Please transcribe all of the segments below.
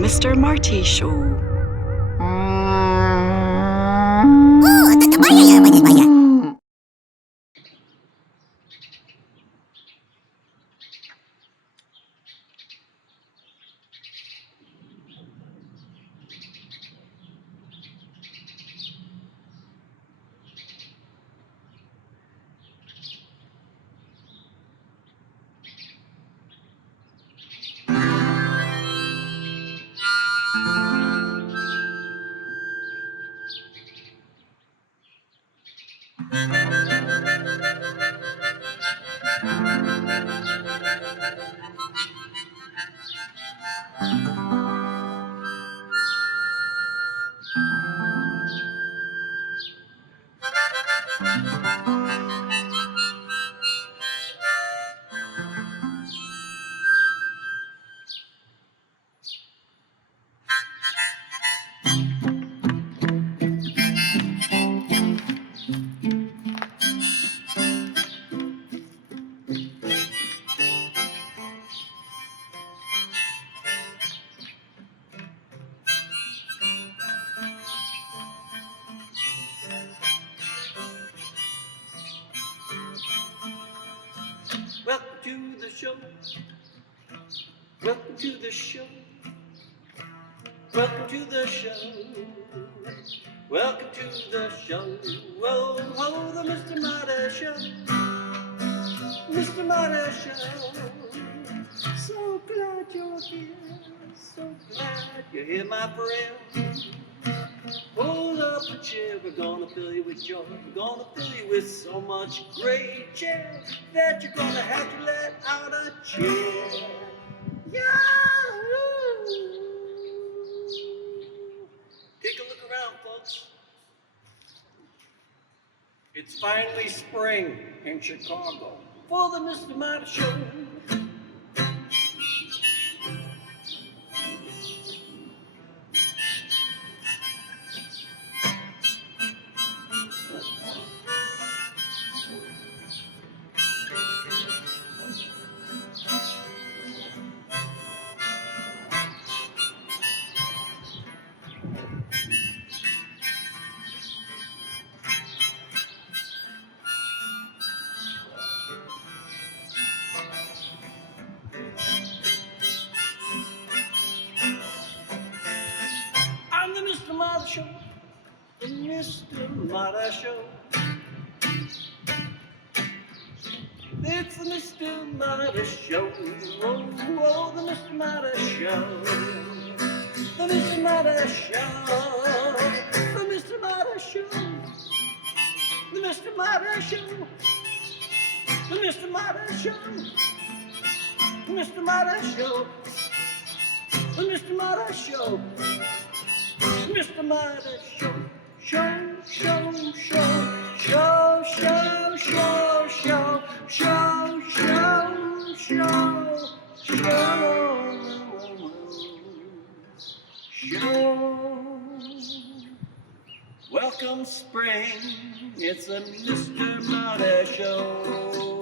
Mr. Marty Show. Welcome to the show. Welcome to the show. Welcome to the show. Welcome to the show. Whoa, ho, the Mr. Marty Show. Mr. Marty Show. So glad you're here. So glad you're here, my friend. Hold up a chair, we're gonna fill you with joy. We're gonna fill you with so much great cheer that you're gonna have to let out a cheer. Yahoo! Take a look around, folks. It's finally spring in Chicago for the Mr. Marty Show. I'm the Mr. Marty Show, the Mr. Marty Show. It's the Mr. Marty Show, oh, oh, the Mr. Marty Show. The Mr. Marty Show, the Mr. Marty Show. The Mr. Marty Show, the Mr. Marty Show. The Mr. Marty Show, the Mr. Marty Show. Mr. Marty Show, show, show, show, show, show, show, show, show, show, show, show. Welcome spring, it's a Mr. Marty Show.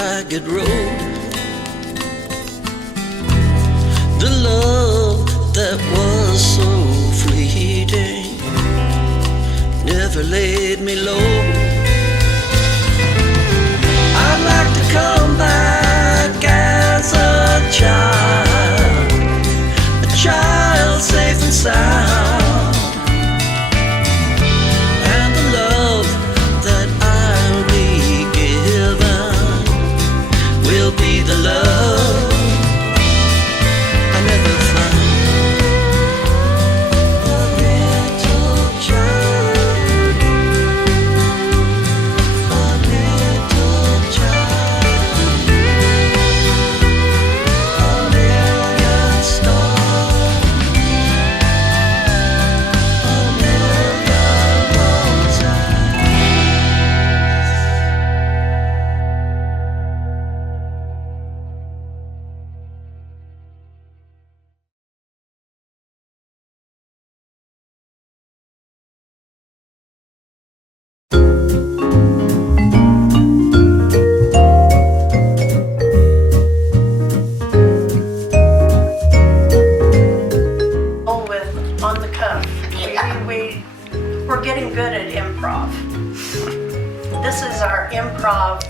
ragged road. The love that was so fleeting never laid me low. I'd like to come back as a child safe and sound, and the love that I'll be given will be the love I never found. A little child, a little child, a million stars, a million roses. With on the cuff. We're getting good at improv. This is our improv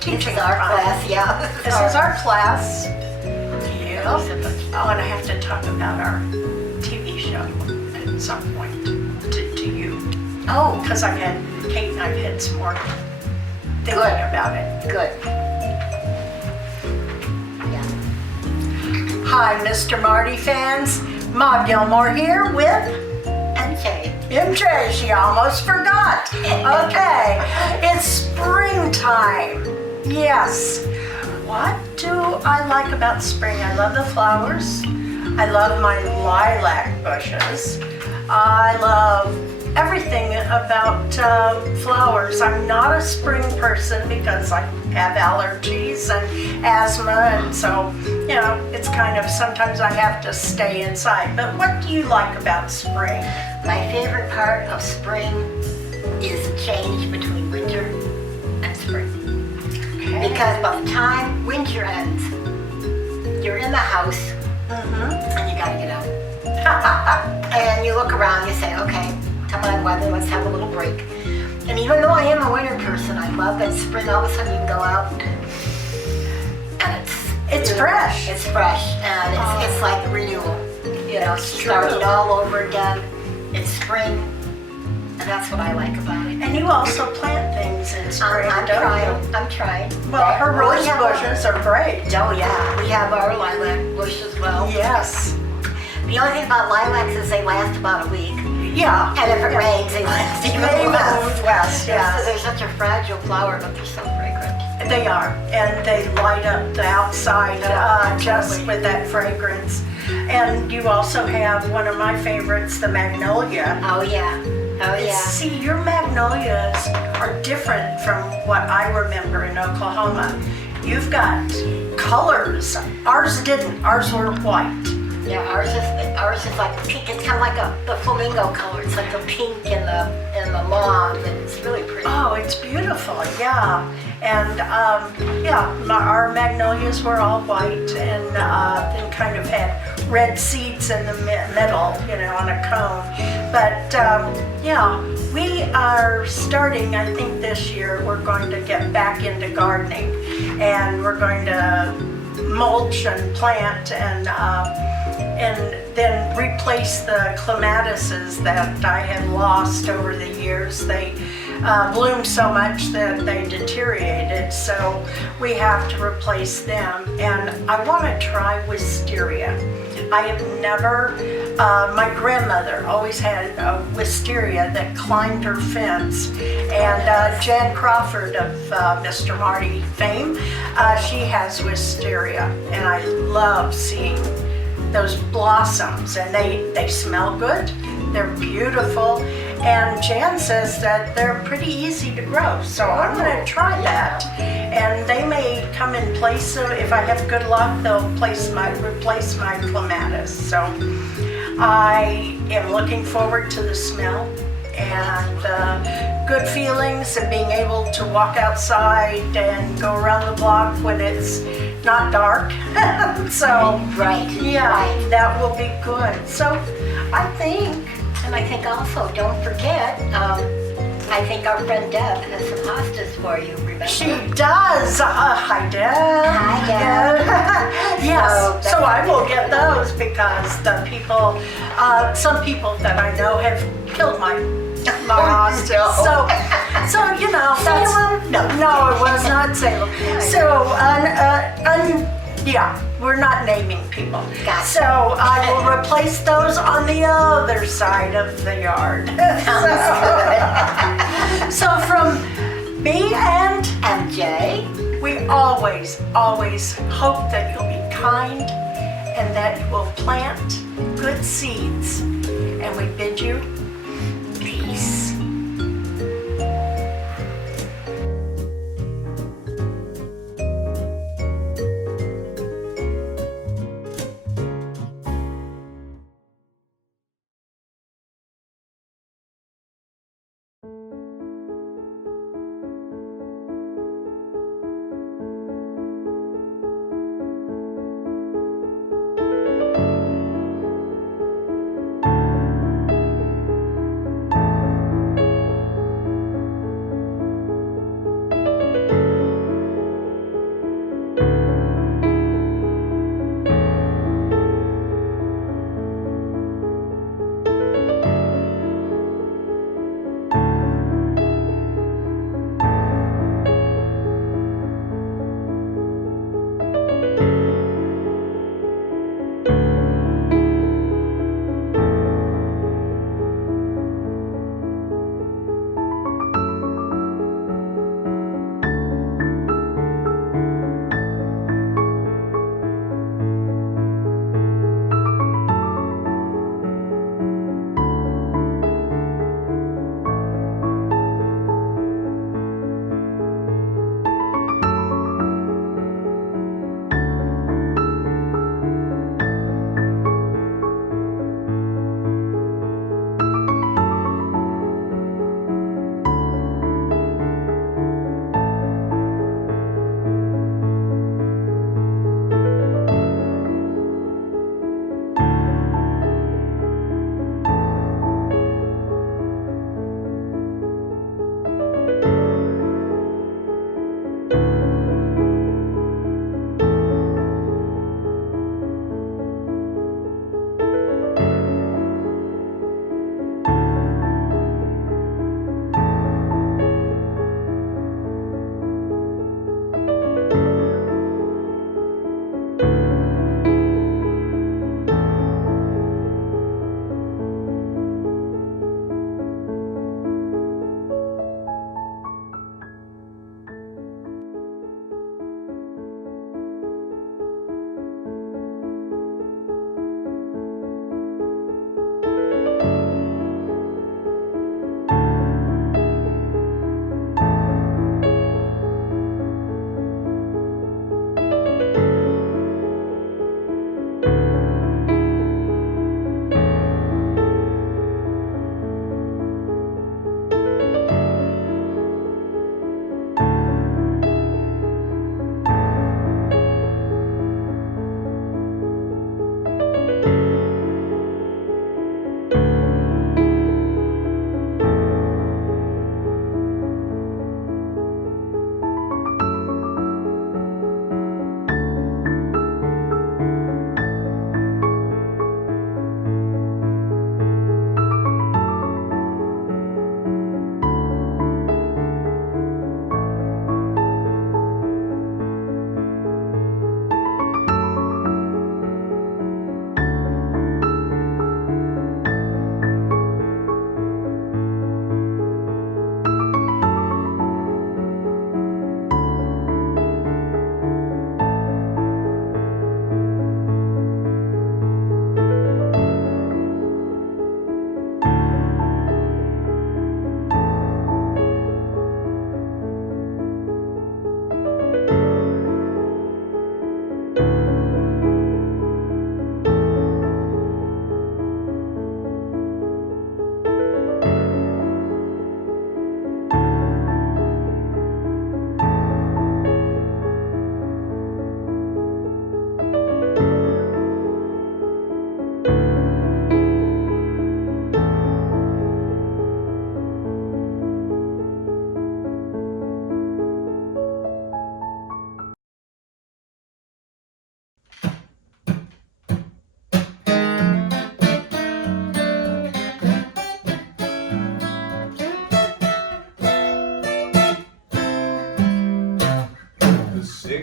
teaching class, yeah. This is our class. Yep. Oh, and I have to talk about our TV show at some point to you. Oh, Because Kate and I've had some more thinking Good. about it. good. Yeah. Hi, Mr. Marty fans. Ma Gilmore here with MJ. MJ, she almost forgot. Okay, it's springtime. Yes. What do I like about spring? I love the flowers. I love my lilac bushes. I love everything about flowers. I'm not a spring person because I have allergies and asthma, and so, you know, it's kind of, sometimes I have to stay inside. But what do you like about spring? My favorite part of spring is the change between winter and spring. Because by the time winter ends, you're in the house and you gotta get out. And you look around, you say, okay, come on weather, let's have a little break. And even though I am a winter person, I love that spring, all of a sudden you can go out and It's fresh. It's fresh, and it's like renewal. You know, starting true. all over again. It's spring, and that's what I like about it. And you also plant things in spring, I'm don't trying. you? I'm trying. Well, her rose We have bushes are great. Oh yeah, we have our lilac bush as well. Yes. The only thing about lilacs is they last about a week, Yeah. and if it rains, they last even They less. move west, yes. They're such a fragile flower, but they're so fragrant. They are, and they light up the outside just absolutely. with that fragrance. And you also have one of my favorites, the magnolia. Oh yeah. Oh yeah. See, your magnolias are different from what I remember in Oklahoma. You've got colors. Ours didn't. Ours were white. Yeah, ours is like pink. It's kind of like the flamingo color. It's like the pink and the mauve, and it's really pretty. Oh, it's beautiful, yeah. And our magnolias were all white and kind of had red seeds in the middle, you know, on a cone. But we are starting, I think this year, we're going to get back into gardening, and we're going to mulch and plant and then replace the clematises that I had lost over the years. They bloomed so much that they deteriorated, so we have to replace them. And I want to try wisteria. I have never, my grandmother always had a wisteria that climbed her fence, and Jan Crawford of Mr. Marty fame, she has wisteria, and I love seeing those blossoms, and they smell good, they're beautiful, and Jan says that they're pretty easy to grow, so I'm going to try that. And they may come in place, so if I have good luck, they'll replace my clematis. So I am looking forward to the smell and good feelings and being able to walk outside and go around the block when it's not dark. So, Right. yeah, Right. that will be good. So, I think, And I think also, don't forget, I think our friend Deb has some hostas for you, remember? she does. Hi, Deb. Hi, Deb. Yes, So so I will get those because the people, some people that I know have killed my hostas. So you know, that's, Salem? no, it was not Salem. So, yeah, we're not naming people. Gotcha. So I will replace those on the other side of the yard. So from me and MJ, we always, always hope that you'll be kind and that you will plant good seeds. And we bid you peace.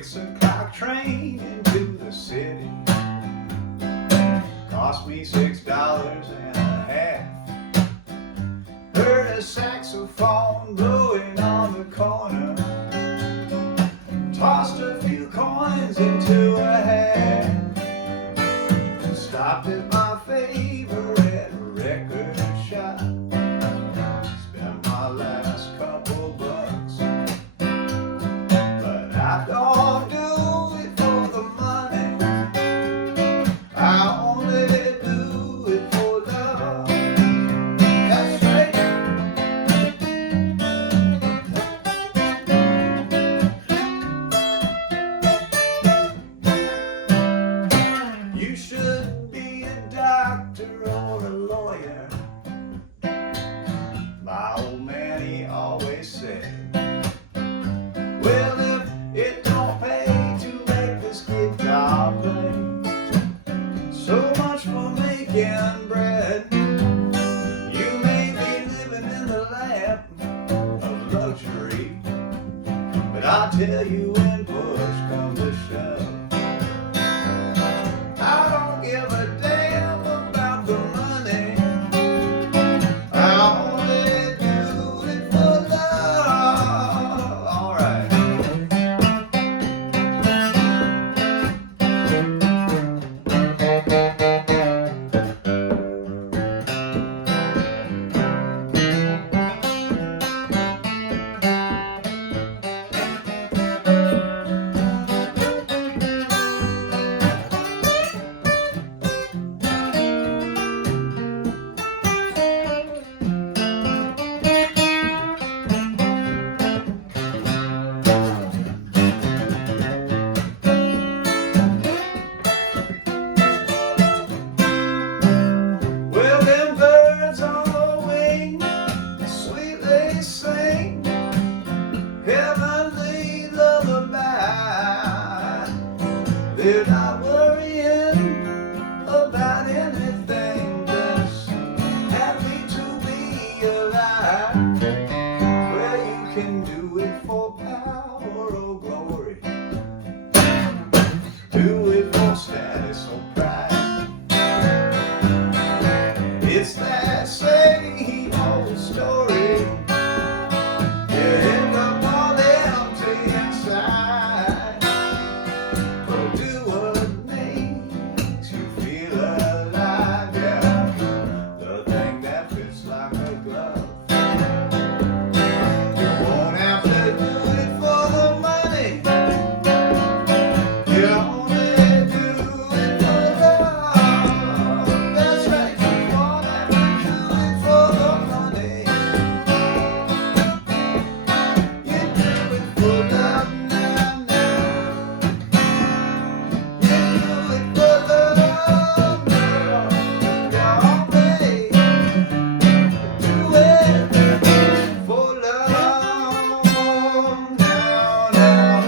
6 o'clock train into the city. Cost me $6.50. Heard a saxophone blowing on the corner. Tossed a few coins into a hat. Stopped at my favorite record shop. Spent my last couple bucks. But I don't do it for the money. I only do it for love. That's right. You should be a doctor or a lawyer. My old man, he always said, well, if it don't pay to make this guitar play, so much for making bread. You may be living in the lap of luxury, but I tell you when push comes to shove, I don't give a damn about the money. I only do it for love. All right. Well, them birds on the wing, sweet they sing, heavenly lullaby. They're not worrying about anything, just happy to be alive. Well, you can do it for power or glory, do it for status or pride. It's that same old story. You end up all empty inside. But do what makes you feel alive, yeah. The thing that fits like a glove. You won't have to do it for the money. You only do it for love. That's right, you won't have to do it for the money. You do it for love now, now. You do it for love now. You only do it for love now, now, now.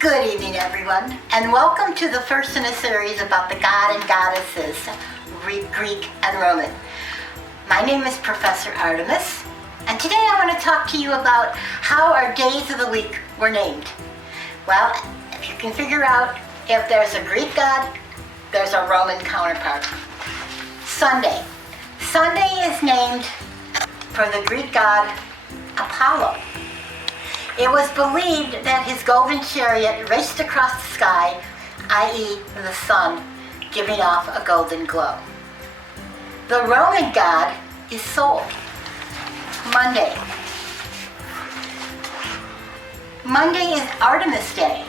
Good evening, everyone, and welcome to the first in a series about the god and goddesses, Greek and Roman. My name is Professor Artemis, and today I want to talk to you about how our days of the week were named. Well, if you can figure out, If there's a Greek god, there's a Roman counterpart. Sunday. Sunday is named for the Greek god Apollo. It was believed that his golden chariot raced across the sky, i.e. the sun, giving off a golden glow. The Roman god is Sol. Monday. Monday is Artemis Day.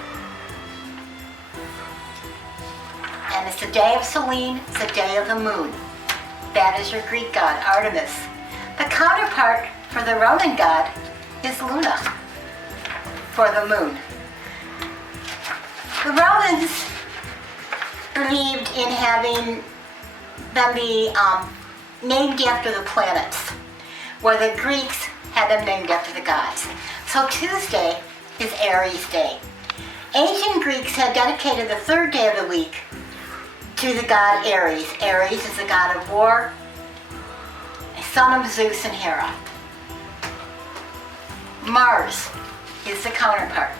And it's the day of Selene, it's the day of the moon. That is your Greek god, Artemis. The counterpart for the Roman god is Luna, for the moon. The Romans believed in having them be named after the planets, where the Greeks had them named after the gods. So Tuesday is Aries Day. Ancient Greeks had dedicated the third day of the week to the god Ares. Ares is the god of war, a son of Zeus and Hera. Mars is the counterpart.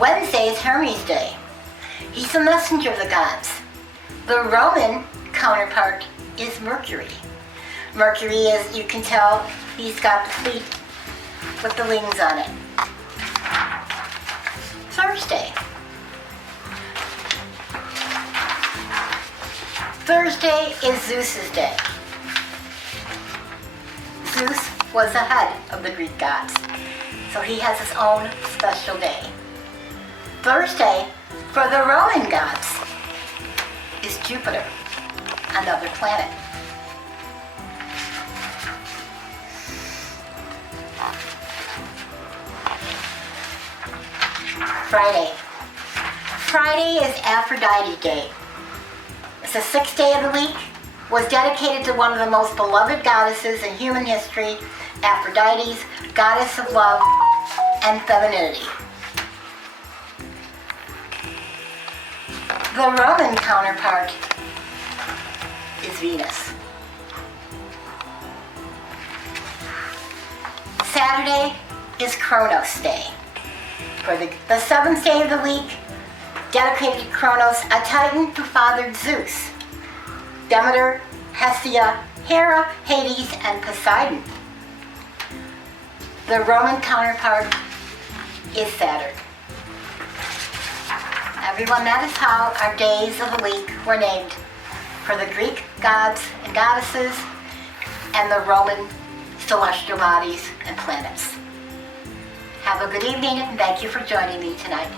Wednesday is Hermes Day. He's the messenger of the gods. The Roman counterpart is Mercury. Mercury, as you can tell, he's got the fleet with the wings on it. Thursday. Thursday is Zeus's day. Zeus was the head of the Greek gods, so he has his own special day. Thursday, for the Roman gods, is Jupiter, another planet. Friday. Friday is Aphrodite Day. It's the sixth day of the week, was dedicated to one of the most beloved goddesses in human history, Aphrodite, goddess of love and femininity. The Roman counterpart is Venus. Saturday is Kronos Day. For the seventh day of the week, dedicated to Kronos, a titan who fathered Zeus, Demeter, Hestia, Hera, Hades, and Poseidon. The Roman counterpart is Saturn. Everyone, that is how our days of the week were named for the Greek gods and goddesses and the Roman celestial bodies and planets. Have a good evening and thank you for joining me tonight.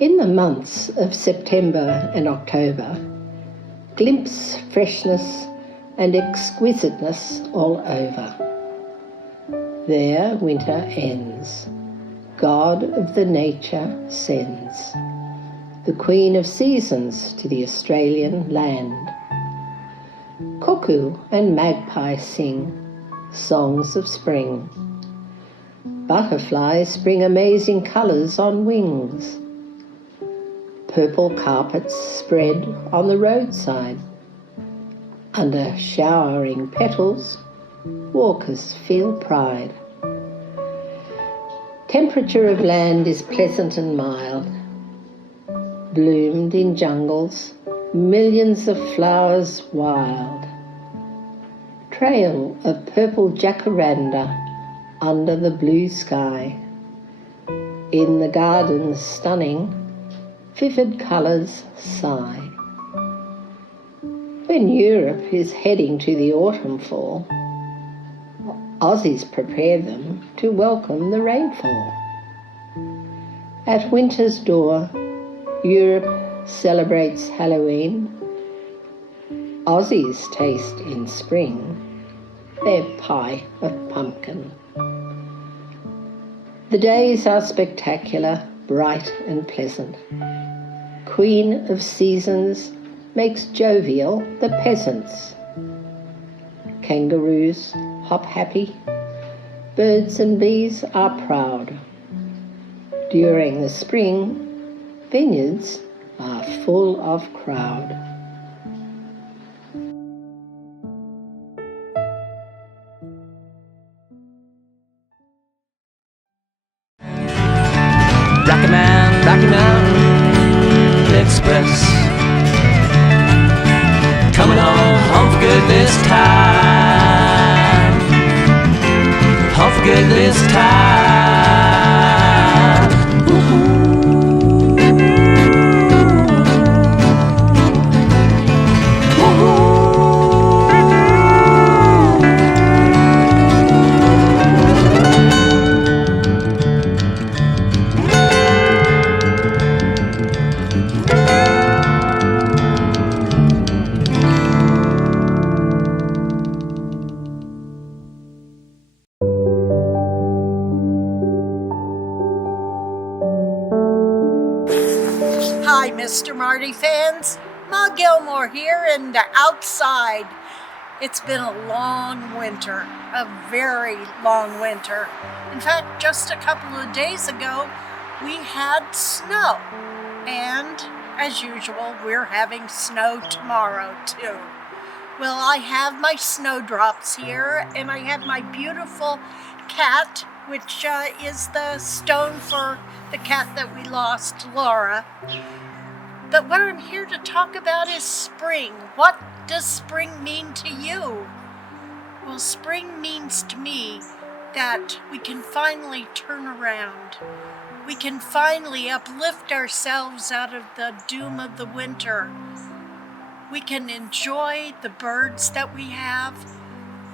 In the months of September and October, glimpse freshness and exquisiteness all over. There winter ends, God of the nature sends, the Queen of Seasons to the Australian land. Cuckoo and magpie sing songs of spring. Butterflies bring amazing colours on wings. Purple carpets spread on the roadside. Under showering petals, walkers feel pride. Temperature of land is pleasant and mild. Bloomed in jungles, millions of flowers wild. Trail of purple jacaranda under the blue sky. In the gardens stunning, vivid colours sigh. When Europe is heading to the autumn fall, Aussies prepare them to welcome the rainfall. At winter's door, Europe celebrates Halloween. Aussies taste in spring their pie of pumpkin. The days are spectacular, bright and pleasant. Queen of seasons makes jovial the peasants. Kangaroos hop happy, birds and bees are proud. During the spring, vineyards are full of crowd. Rocky Mountain Express, coming home for good this time, home for good this time. Hi, Mr. Marty fans. Ma Gilmore here and outside. It's been a long winter, a very long winter. In fact, just a couple of days ago, we had snow. And as usual, we're having snow tomorrow too. Well, I have my snowdrops here, and I have my beautiful cat, which is the stone for the cat that we lost, Laura. But what I'm here to talk about is spring. What does spring mean to you? Well, spring means to me that we can finally turn around. We can finally uplift ourselves out of the doom of the winter. We can enjoy the birds that we have.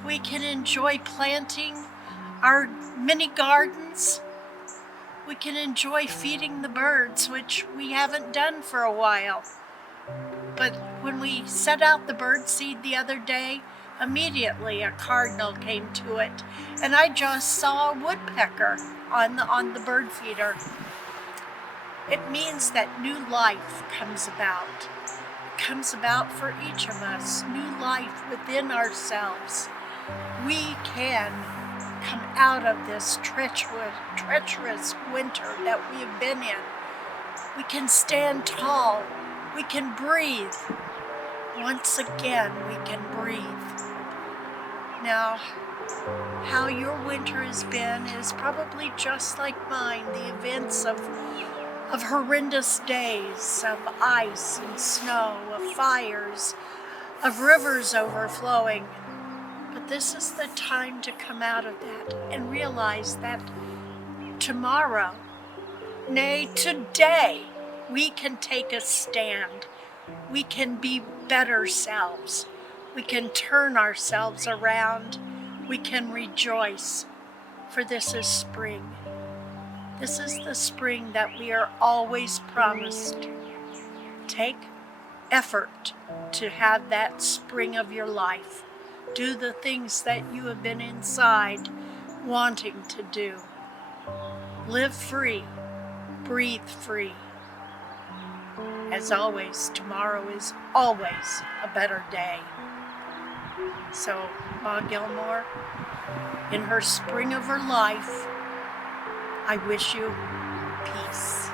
We can enjoy planting our mini gardens. We can enjoy feeding the birds, which we haven't done for a while. But when we set out the bird seed the other day, immediately a cardinal came to it, and I just saw a woodpecker on the bird feeder. It means that new life comes about. It comes about for each of us, new life within ourselves. We can come out of this treacherous winter that we have been in. We can stand tall. We can breathe. Once again, we can breathe. Now, how your winter has been is probably just like mine, the events of horrendous days, of ice and snow, of fires, of rivers overflowing. But this is the time to come out of that and realize that tomorrow, nay, today, we can take a stand. We can be better selves. We can turn ourselves around. We can rejoice, for this is spring. This is the spring that we are always promised. Take effort to have that spring of your life. Do the things that you have been inside wanting to do. Live free. Breathe free. As always, tomorrow is always a better day. So, Ma Gilmore, in her spring of her life, I wish you peace.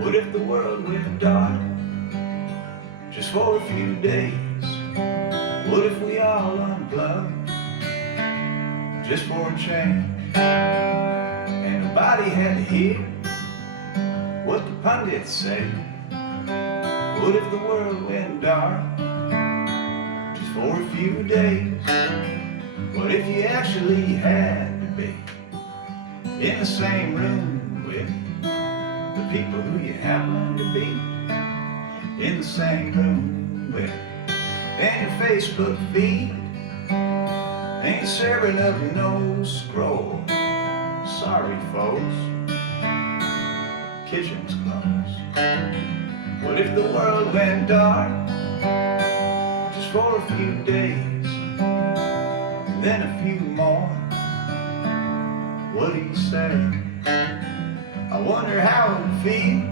What if the world went dark just for a few days? What if we all unplugged just for a change? And nobody had to hear what the pundits say. What if the world went dark for a few days. What if you actually had to be in the same room with the people who you happen to be in the same room with? And your Facebook feed ain't serving up no scroll. Sorry folks, kitchen's closed. What if the world went dark just for a few days, and then a few more? What do you say? I wonder how it would feel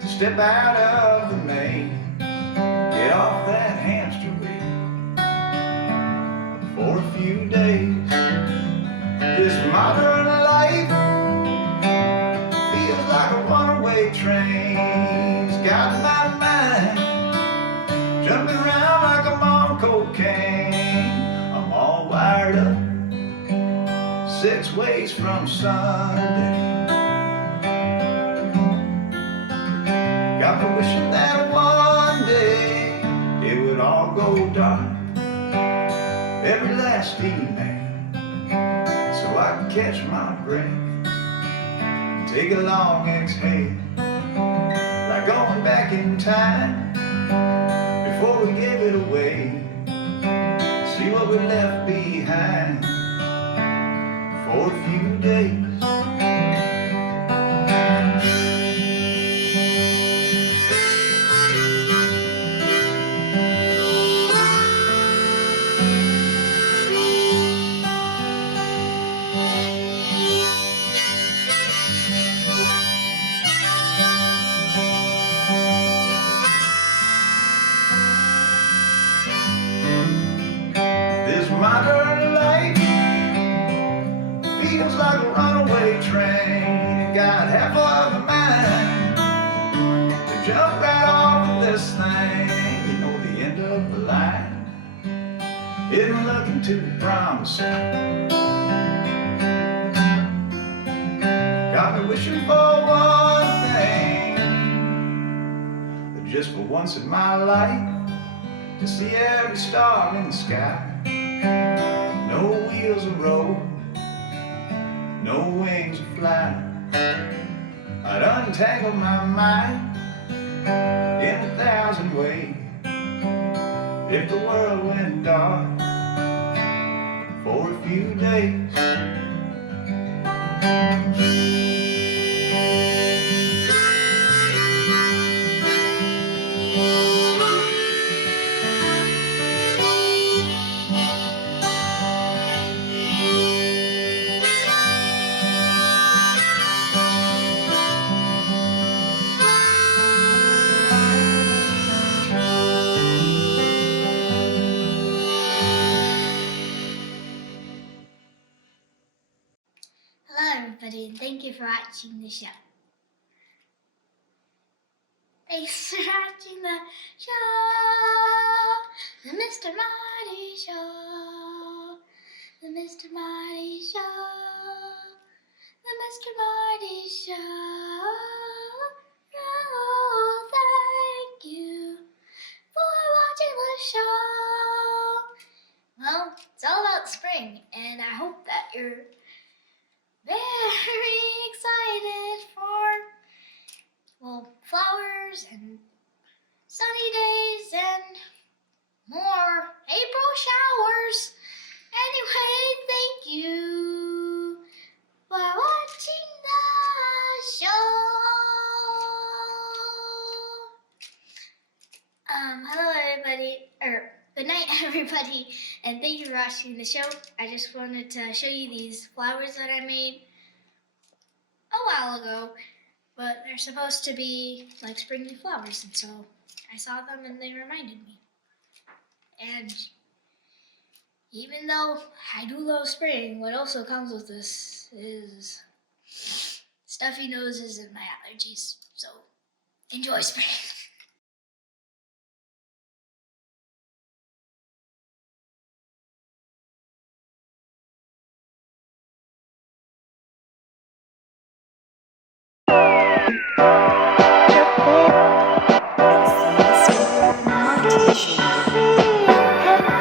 to step out of the maze, get off that hamster wheel for a few days. This modern life feels like a runaway train's got my mind jumping around like I'm on cocaine. I'm all wired up 6 ways from Sunday. Got me wishing that one day it would all go dark, every last email, so I can catch my breath and take a long exhale, like going back in time before we gave it away. See what we left behind for a few days. Modern life feels like a runaway train. Got half of a mind to jump right off of this thing. You know the end of the line isn't looking too promising. Got me wishing for one thing, but just for once in my life, to see every star in the sky. No wheels of road, no wings of fly. I'd untangle my mind in 1,000 ways if the world went dark for a few days. Hello everybody, and thank you for watching the show. Thanks for watching the show, the Mr. Marty Show, the Mr. Marty Show, the Mr. Marty Show. Oh, thank you for watching the show. Well, it's all about spring, and I hope that you're very excited for, well, flowers and sunny days and more April showers. Anyway, thank you for watching the show. Hello everybody, good night everybody, and thank you for watching the show. I just wanted to show you these flowers that I made a while ago, but they're supposed to be like springy flowers, and so I saw them and they reminded me. And even though I do love spring, what also comes with this is stuffy noses and my allergies, so enjoy spring. Marty Show.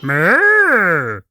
Moo!